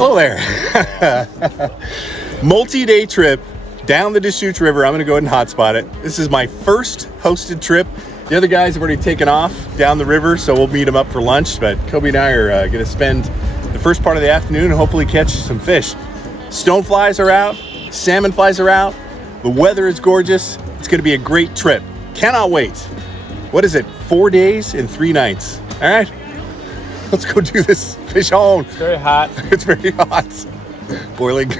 Oh, there. Multi-day trip down the Deschutes River. I'm going to go ahead and hotspot it. This is my first hosted trip. The other guys have already taken off down the river, so we'll meet them up for lunch. But Kobe and I are going to spend the first part of the afternoon and hopefully catch some fish. Stoneflies are out. Salmon flies are out. The weather is gorgeous. It's going to be a great trip. Cannot wait. What is it? 4 days and 3 nights. All right. Let's go do this. Fish on. It's very hot. It's very hot. Boiling.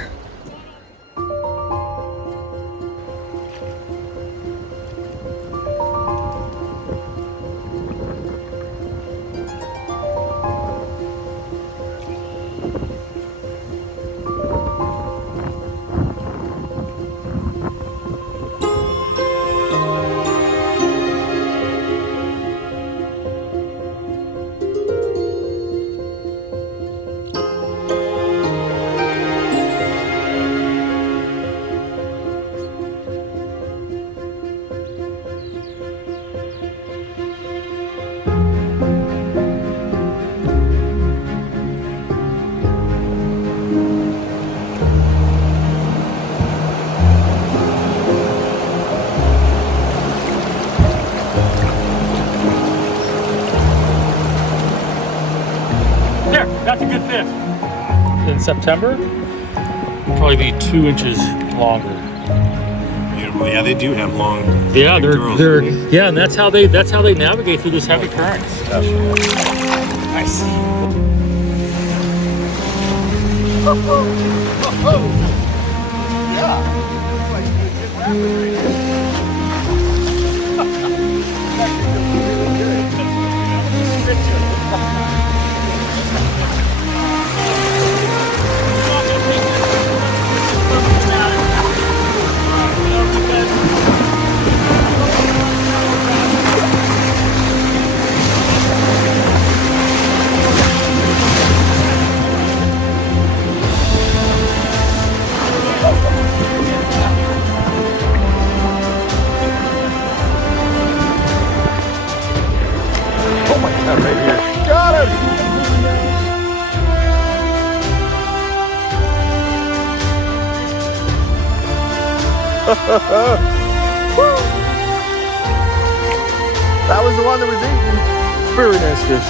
That's a good fish. In September, probably be 2 inches longer. Beautiful. Yeah, they do have long. Yeah, they're yeah, and that's how they navigate through this heavy currents. I see. That was the one that was eaten. Very nice fish.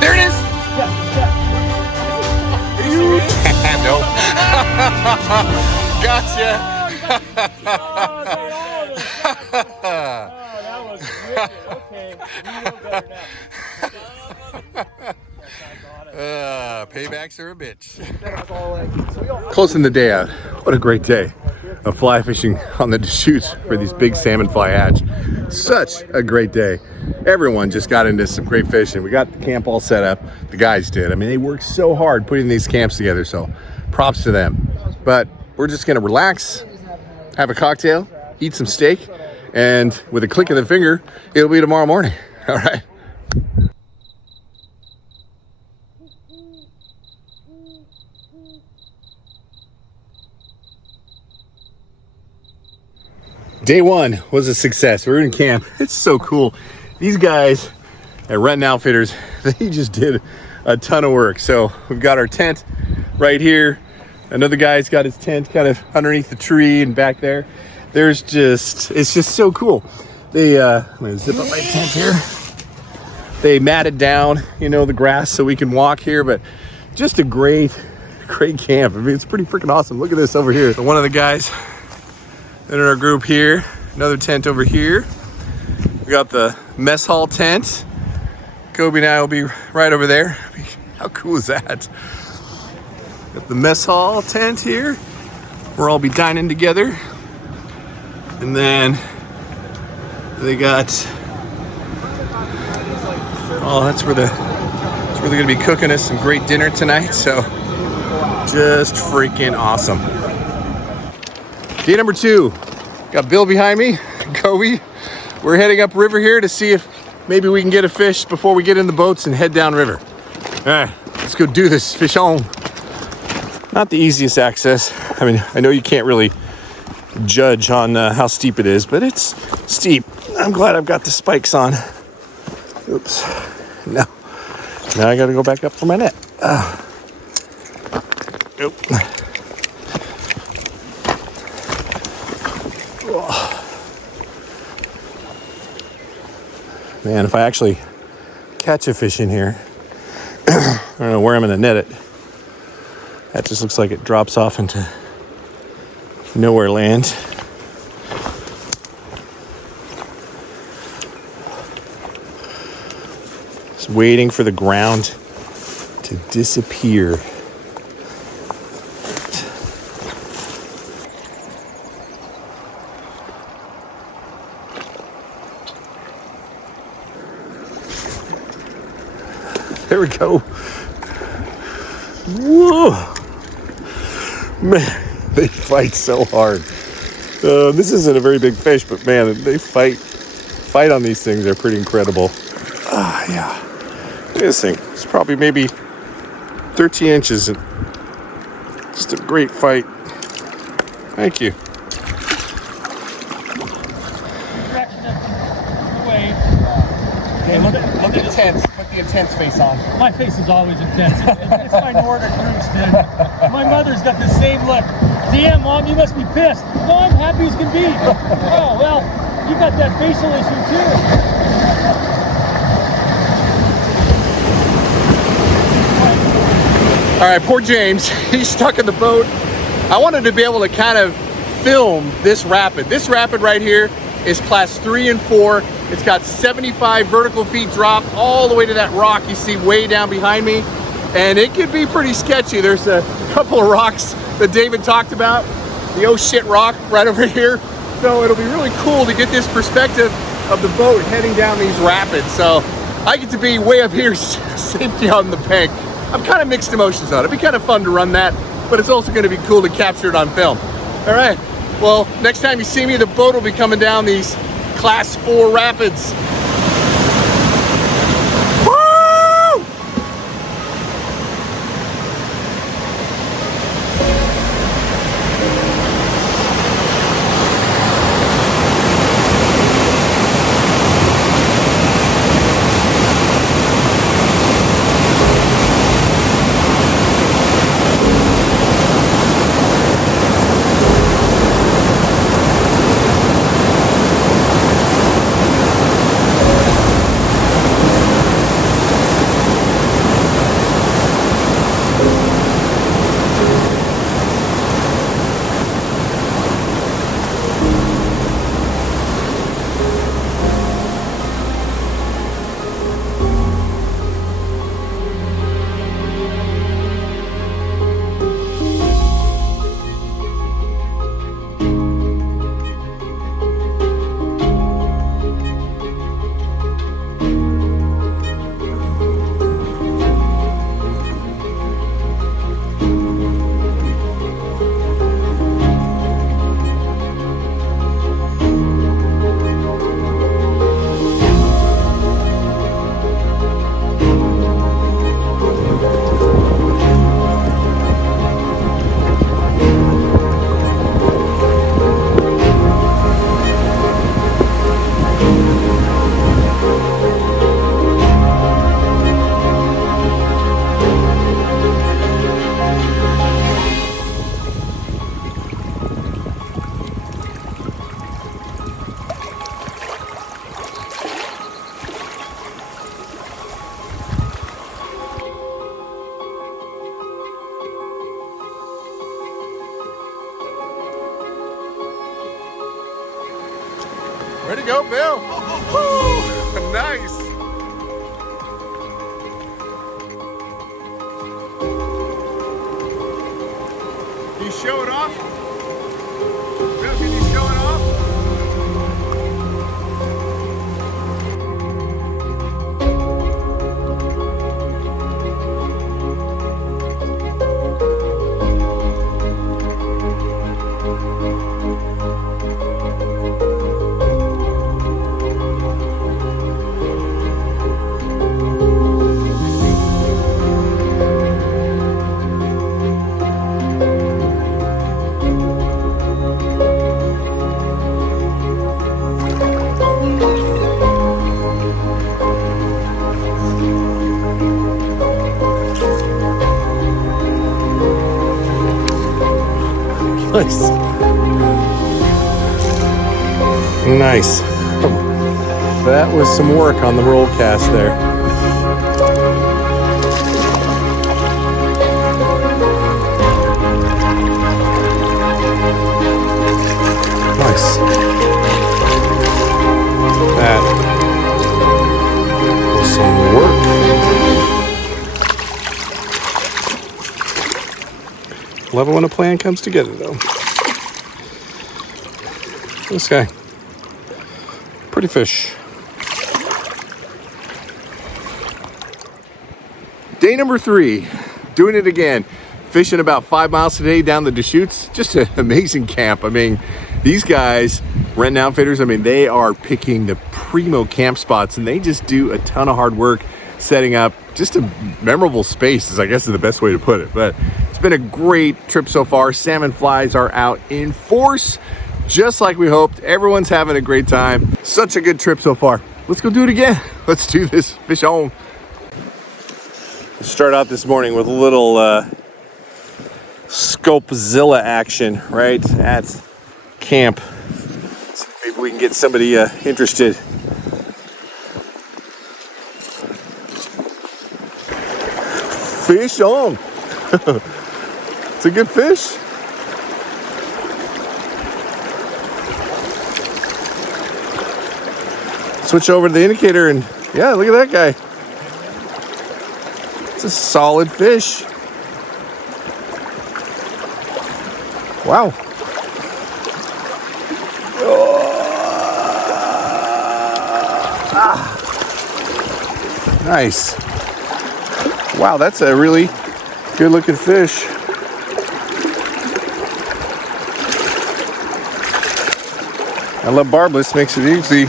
There it is. Yeah. No. Gotcha. That was wicked. Okay, we know better now. Paybacks are a bitch. Closing the day out. What a great day of fly fishing on the Deschutes for these big salmon fly hatch. Such a great day. Everyone just got into some great fishing. We got the camp all set up. The guys did. I mean, they worked so hard putting these camps together, so props to them. But we're just gonna relax, have a cocktail, eat some steak, and with a click of the finger, it'll be tomorrow morning. All right. Day one was a success. We're in camp. It's so cool. These guys at Redband Outfitters, they just did a ton of work. So we've got our tent right here. Another guy's got his tent kind of underneath the tree and back there. It's just so cool. I'm gonna zip up my tent here. They matted down, the grass so we can walk here, but just a great camp. I mean, it's pretty freaking awesome. Look at this over here. So one of the guys in our group here, another tent over here. We got the mess hall tent. Kobe and I will be right over there. I mean, how cool is that? Got the mess hall tent here, where I'll be dining together. And then they got, that's where they're gonna be cooking us some great dinner tonight. So just freaking awesome. Day number 2, got Bill behind me, Kobe. We're heading up river here to see if maybe we can get a fish before we get in the boats and head down river. All right, let's go do this, fish on. Not the easiest access. I mean, I know you can't really judge on how steep it is, but it's steep. I'm glad I've got the spikes on. Oops. No. Now I gotta go back up for my net. Nope. Man, if I actually catch a fish in here, I don't know where I'm gonna net it. That just looks like it drops off into nowhere land. Just waiting for the ground to disappear. There we go. Whoa. Man, they fight so hard. This isn't a very big fish, but man, they fight on these things. They're pretty incredible. Yeah. Look at this thing. It's probably maybe 13 inches. Just a great fight. Thank you. Look intense. Put the intense face on. My face is always intense. It's my Nordic roots, dude. My mother's got the same look. Damn, Mom, you must be pissed. No, I'm happy as can be. Oh, well, you got that facial issue, too. All right, poor James. He's stuck in the boat. I wanted to be able to kind of film this rapid. This rapid right here is class 3 and 4. It's got 75 vertical feet drop all the way to that rock you see way down behind me. And it could be pretty sketchy. There's a couple of rocks that David talked about. The oh shit rock right over here. So it'll be really cool to get this perspective of the boat heading down these rapids. So I get to be way up here, safety on the bank. I'm kind of mixed emotions on it. It'd be kind of fun to run that, but it's also going to be cool to capture it on film. All right. Well, next time you see me, the boat will be coming down these class 4 rapids. Woo! Way to go, Bill. Woo! Nice. Can you show it off? Bill, can you show it off? Nice. Nice. That was some work on the roll cast there. Nice. That was some work. Love it when a plan comes together, though. This guy. Pretty fish. Day number 3. Doing it again. Fishing about 5 miles a day down the Deschutes. Just an amazing camp. I mean, these guys, Redband Outfitters, I mean, they are picking the primo camp spots, and they just do a ton of hard work setting up just a memorable space, I guess is the best way to put it. But it's been a great trip so far. Salmon flies are out in force, just like we hoped. Everyone's having a great time. Such a good trip so far. Let's go do it again. Let's do this. Fish on. Let's start out this morning with a little Scopezilla action right at camp. So maybe we can get somebody interested. Fish on. It's a good fish. Switch over to the indicator and yeah, look at that guy. It's a solid fish. Wow. Nice. Wow, that's a really good looking fish. I love barbless, makes it easy.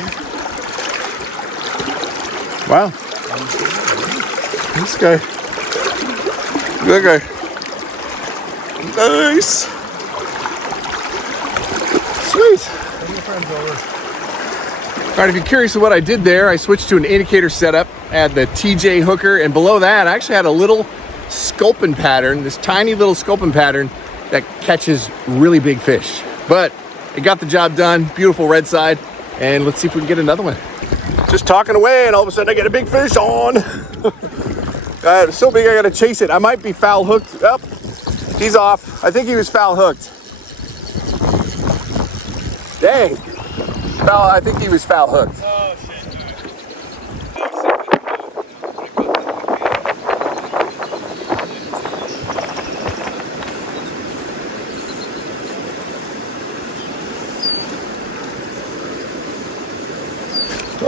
Wow. This guy. Look at that guy. Nice. Sweet. All right, if you're curious of what I did there, I switched to an indicator setup at the TJ hooker, and below that I actually had a little sculpin pattern, this tiny little sculpin pattern that catches really big fish. But it got the job done. Beautiful red side, and let's see if we can get another one. Just talking away, and all of a sudden I get a big fish on. So big I gotta chase it. I might be foul hooked. Up, he's off. I think he was foul hooked. Dang. I think he was foul hooked. Oh, shit.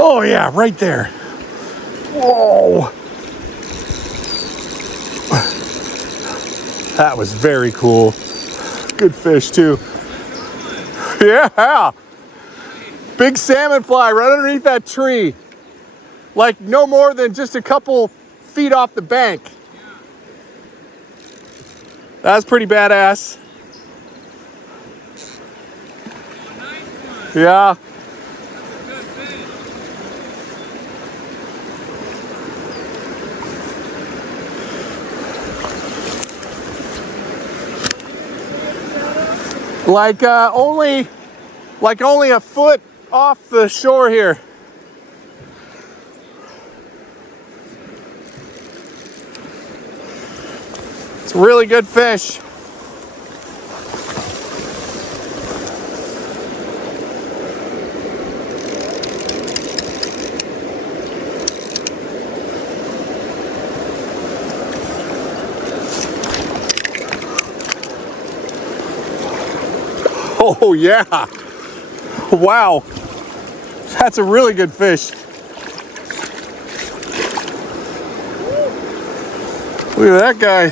Oh yeah, right there. Whoa. That was very cool. Good fish too. Yeah. Big salmon fly right underneath that tree. Like no more than just a couple feet off the bank. That's pretty badass. Yeah. Like only a foot off the shore here. It's a really good fish. Oh yeah. Wow. That's a really good fish. Look at that guy.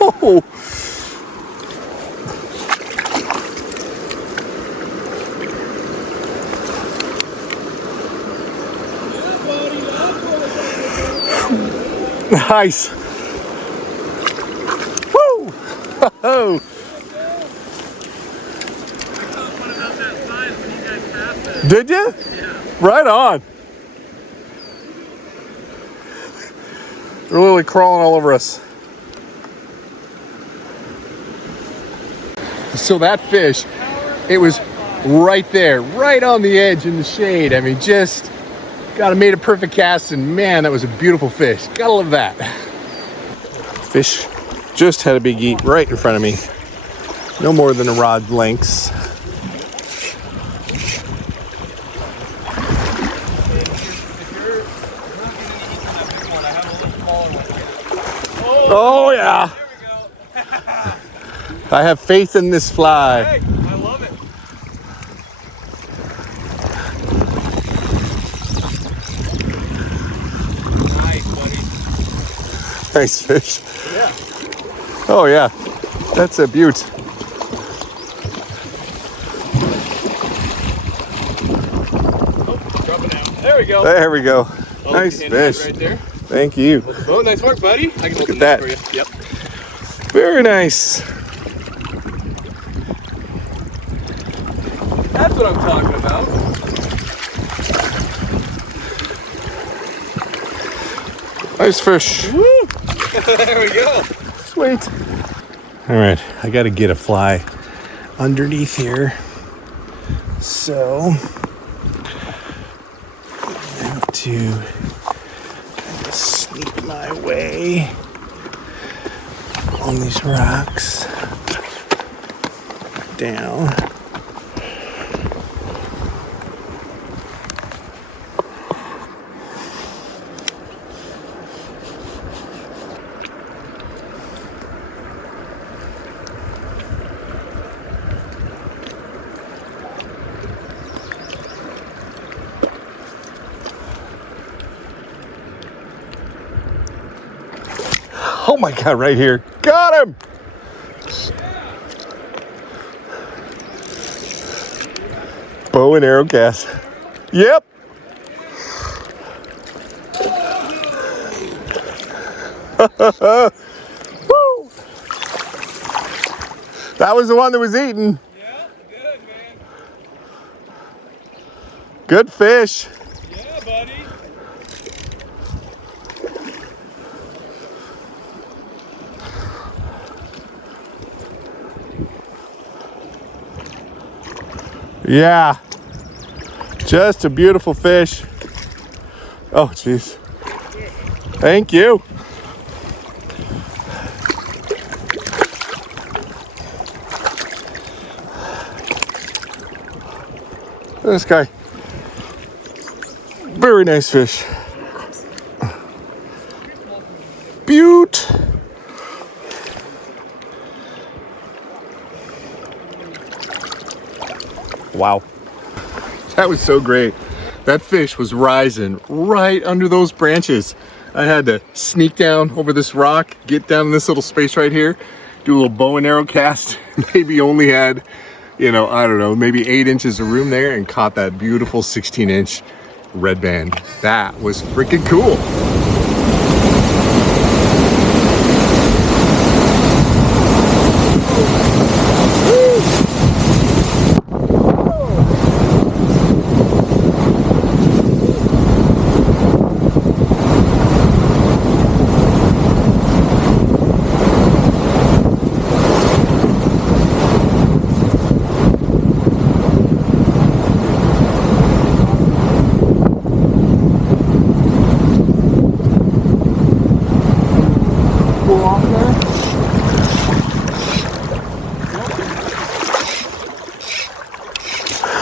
Oh. Nice. Woo. Oh. Did you? Yeah. Right on. They're literally crawling all over us. So that fish, it was right there, right on the edge in the shade. I mean, just got made a perfect cast, and man, that was a beautiful fish. Gotta love that. Fish just had a big eat right in front of me. No more than a rod lengths. Oh yeah. There we go. I have faith in this fly. Hey, I love it. Nice, buddy. Nice fish. Yeah. Oh yeah, that's a beaut. Oh, dropping out. There we go. There we go. Oh, Nice fish. right there. Thank you. Oh, nice work, buddy. I can open that. for you. Yep. Very nice. That's what I'm talking about. Nice fish. Woo! There we go. Sweet. All right, I got to get a fly underneath here. So I have to kind of sneak my way on these rocks down. Oh my God, right here. Got him! Bow and arrow cast. Yep. Woo! That was the one that was eating. Yeah, good, man. Good fish. Yeah, buddy. Yeah. Just a beautiful fish. Oh, jeez. Thank you. This guy. Very nice fish. Beaut. Wow. That was so great. That fish was rising right under those branches. I had to sneak down over this rock, get down in this little space right here, do a little bow and arrow cast. Maybe only had, I don't know, maybe 8 inches of room there, and caught that beautiful 16-inch red band. That was freaking cool.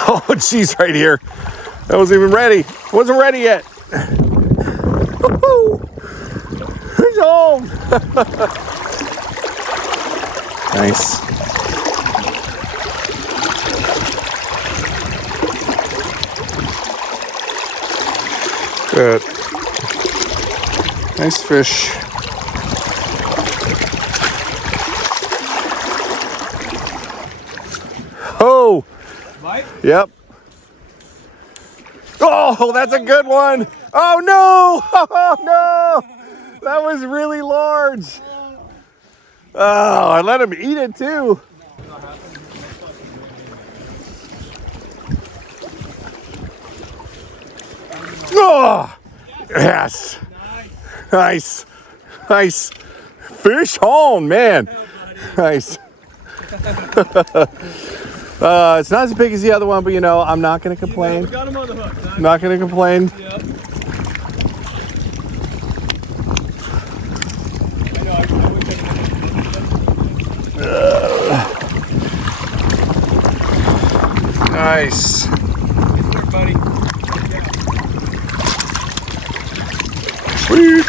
Oh, geez, right here. That wasn't even ready. Wasn't ready yet. Woo-hoo. He's home. Nice. Good. Nice fish. Oh. Mike? Yep. Oh, that's a good one. Oh no! Oh no! That was really large. Oh, I let him eat it too. Oh, yes. Nice. Nice. Fish on, man. Nice. It's not as big as the other one, but you know, I'm not going to complain. We got him on the hook. I'm not going to complain. Yep. Nice. There, buddy. Sweet.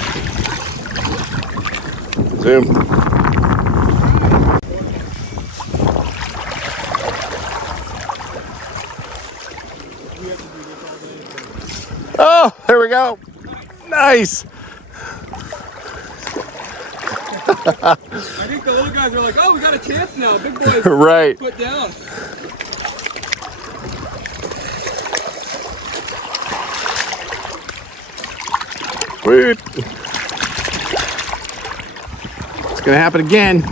Zoom. Oh, there we go. Nice. I think the little guys are like, oh, we got a chance now. Big boys. Right. Put down. Sweet. It's gonna happen again.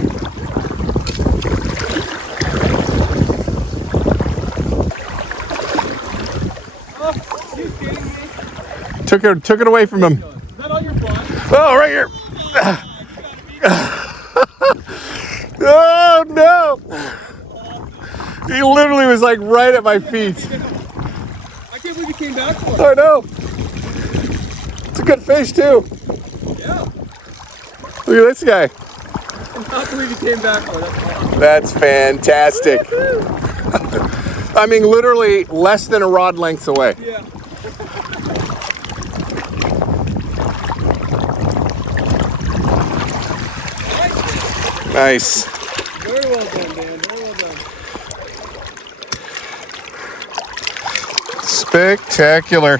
Oh, you kidding me? Took it away from him. Is that all your fun? Oh, right here. Oh no! He literally was like right at my feet. I can't believe you came back for it. Oh no! It's a good fish too. Yeah. Look at this guy. I can't believe you came back for it. That's awesome. That's fantastic. I mean, literally less than a rod length away. Yeah. Nice. Very well done, Dan. Very well done. Spectacular.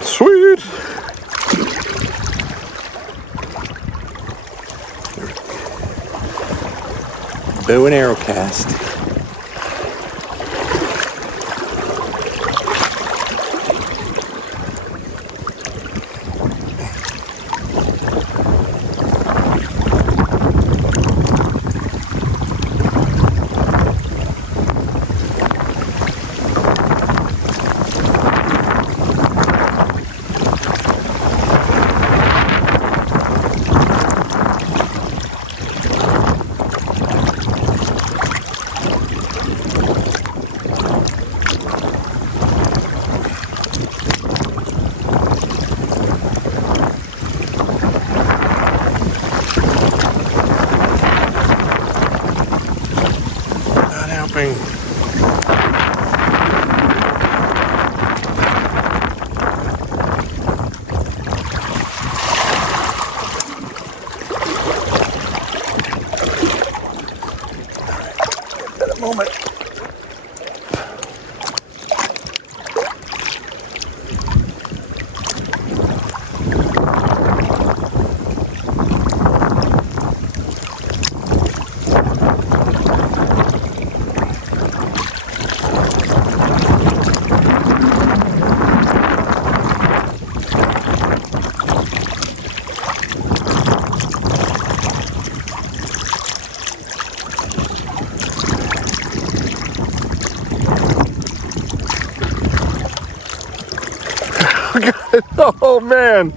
Sweet. Bow and arrow cast. Moment. Oh man.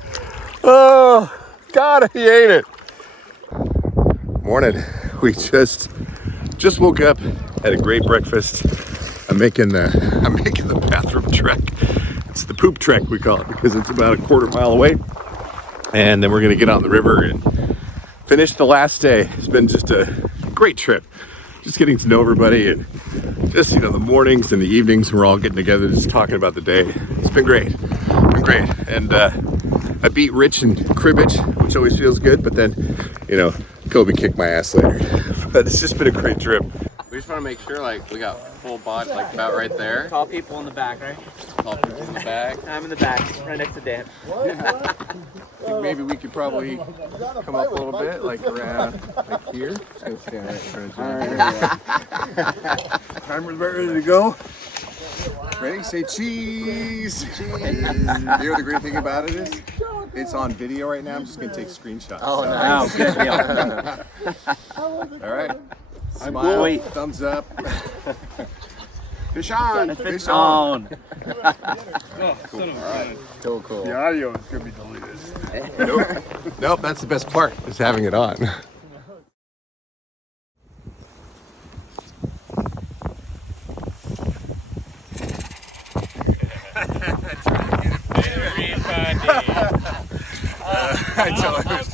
Oh God, he ate it. Morning. We just woke up, had a great breakfast. I'm making the bathroom trek. It's the poop trek, we call it, because it's about a quarter mile away. And then we're gonna get on the river and finish the last day. It's been just a great trip. Just getting to know everybody, and just, you know, the mornings and the evenings we're all getting together, just talking about the day. It's been great. And I beat Rich in cribbage, which always feels good, but then, you know, Kobe kicked my ass later. But it's just been a great trip. We just want to make sure, like, we got full bot, like, about right there. Tall people in the back, right? Tall people in the back. I'm in the back, right next to Dan. I think maybe we could probably come up a little bit, like around, like here. Just gonna stand right in front of John. Timer's about ready to go. Ready? Say cheese. Cheese. You know the great thing about it is, it's on video right now. I'm just gonna take screenshots. Oh, so. nice. Good deal. All right. Smile. Thumbs up. Fish on. Fish on. Cool. The audio is gonna be deleted. Nope, that's the best part, is having it on. I told him.